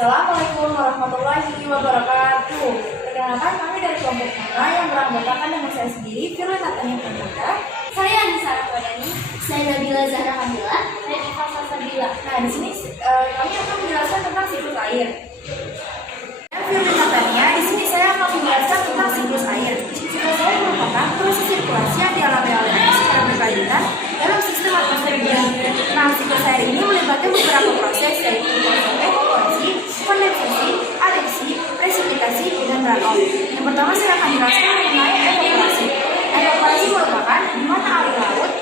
Assalamualaikum warahmatullahi wabarakatuh. Perkenalkan, kami dari kelompok Mara yang beranggotakan dengan saya sendiri, Firly Natania Pramila. Saya Anissa Ramadhani. Saya Nabila Zahra Kamila. Saya Iva Sasabila. Nah, di sini kami akan menjelaskan tentang siklus air. Firly Natania, di sini saya akan menjelaskan tentang siklus air. Siklus air merupakan proses sirkulasi yang dialami oleh air secara berkelanjutan dalam sistem atmosfer bumi. Nah, siklus air ini melibatkan beberapa proses, yaitu proses evaporasi, kondensasi, adveksi, presipitasi, dan runoff. Yang pertama saya akan jelaskan mengenai evaporasi. Evaporasi merupakan di mana air laut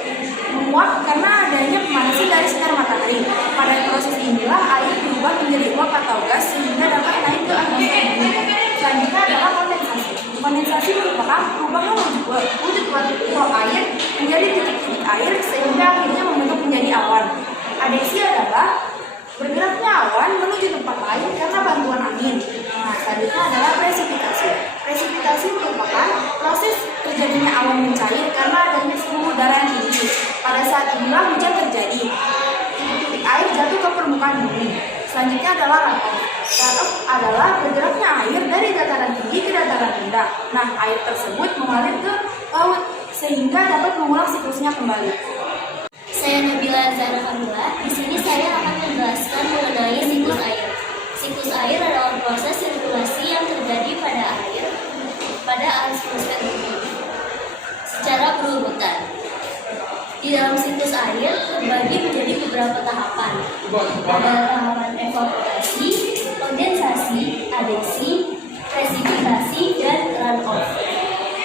menguap karena adanya pemanasan dari sinar matahari. Pada proses inilah air berubah menjadi uap atau gas sehingga dapat naik ke atmosfer bumi. Selanjutnya adalah kondensasi. Kondensasi merupakan perubahan wujud uap air menjadi titik-titik air sehingga akhirnya membentuk menjadi awan. Adveksi adalah bergeraknya awan menuju tempat lain karena bantuan angin. Nah, selanjutnya adalah presipitasi. Presipitasi merupakan proses terjadinya awan mencair karena adanya suhu udara yang tinggi. Pada saat inilah hujan terjadi. Titik air jatuh ke permukaan bumi. Selanjutnya adalah runoff. Runoff adalah bergeraknya air dari dataran tinggi ke dataran rendah. Nah, air tersebut mengalir ke laut sehingga dapat mengulang siklusnya kembali. Saya Nabila Zahra Kamila. Di sini saya akan menjelaskan mengenai siklus air. Siklus air adalah proses sirkulasi yang terjadi pada atmosfer bumi secara berurutan. Di dalam siklus air terbagi menjadi beberapa tahapan. Ada tahapan evaporasi, kondensasi, adveksi, presipitasi, dan runoff.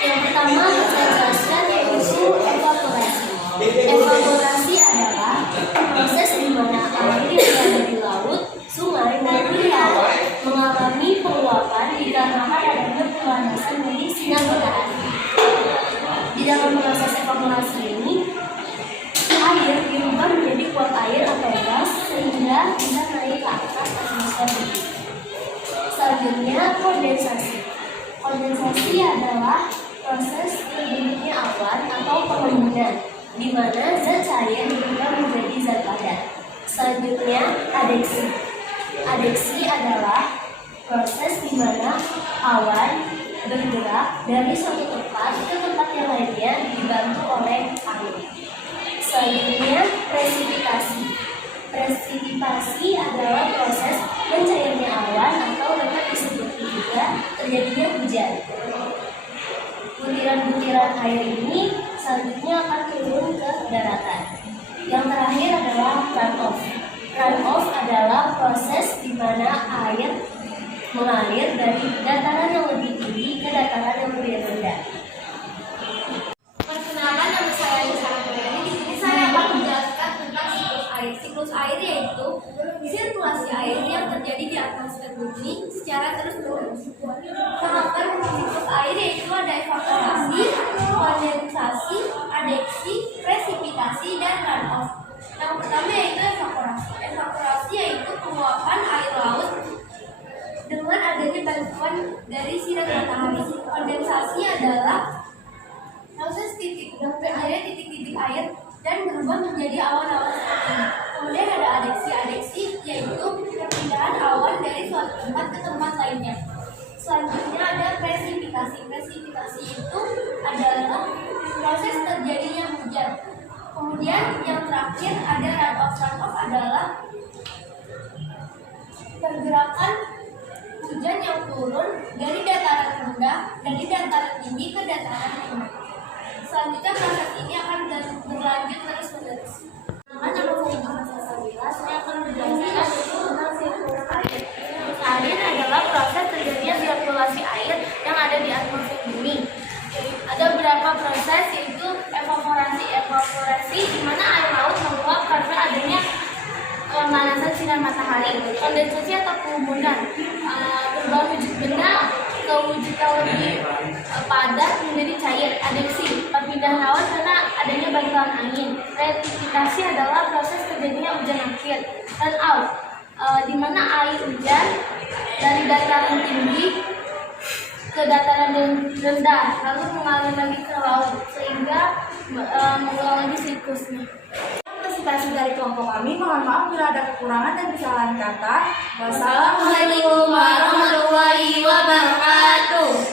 Yang pertama saya jelaskan yaitu evaporasi. Evaporasi adalah proses di mana air yang ada di laut, sungai, maupun laut mengalami penguapan dikarenakan adanya pemanasan dari sinar matahari. Di dalam proses evaporasi ini, air diubah menjadi uap air atau gas sehingga bisa naik ke atas atmosfer bumi. Selanjutnya, kondensasi. Kondensasi adalah proses terbentuknya awan atau pengembunan, di mana zat cair berubah menjadi zat padat. Selanjutnya, adveksi. Adveksi adalah proses di mana awan bergerak dari suatu tempat ke tempat yang lainnya dibantu oleh angin. Selanjutnya, presipitasi. Presipitasi adalah proses mencairnya awan atau dapat disebut juga terjadinya hujan. Butiran-butiran air ini selanjutnya akan turun ke daratan. Yang terakhir adalah runoff. Runoff adalah proses di mana air mengalir dari dataran yang lebih tinggi ke dataran yang lebih rendah. Perkenalkan, nama saya Anissa Ramadhani. Di sini saya akan menjelaskan tentang siklus air. Siklus air yaitu sirkulasi air yang terjadi di atmosfer bumi secara terus-menerus. Tahapan siklus air yaitu ada evaporasi, kondensasi, adveksi, presipitasi, dan runoff. Yang pertama yaitu evaporasi. Evaporasi yaitu penguapan air laut dengan adanya bantuan dari sinar matahari. Kondensasi adalah proses titik-titik air dan berubah menjadi awan-awan seperti ini. Kemudian ada adveksi. Adveksi yaitu perpindahan awan dari suatu tempat ke tempat lainnya. Selanjutnya ada presipitasi. Presipitasi itu adalah proses terjadinya hujan. Kemudian yang terakhir ada runoff. Runoff adalah pergerakan hujan yang turun dari dataran rendah, dari dataran tinggi ke dataran tinggi. Selanjutnya proses ini akan berlanjut terus-menerus. Nama saya Iva Sasabila. Saya akan menjelaskan tentang siklus air. Siklus air adalah proses terjadinya sirkulasi air yang ada di atmosfer bumi. Ada beberapa proses, yaitu evaporasi. Evaporasi di mana air laut menguap karena adanya pemanasan sinar matahari. Kondensasi atau kerumunan, berubah wujud benda ke wujud yang lebih padat menjadi cair. Adveksi, perpindahan awan karena adanya bantuan angin. Presipitasi adalah proses terjadinya hujan akhir. Runoff, di mana air hujan dari dataran tinggi ke dataran rendah lalu mengalir lagi ke laut sehingga mengulang lagi siklusnya. presentasi dari kelompok kami. Mohon maaf bila ada kekurangan dan kesalahan kata. Wassalamualaikum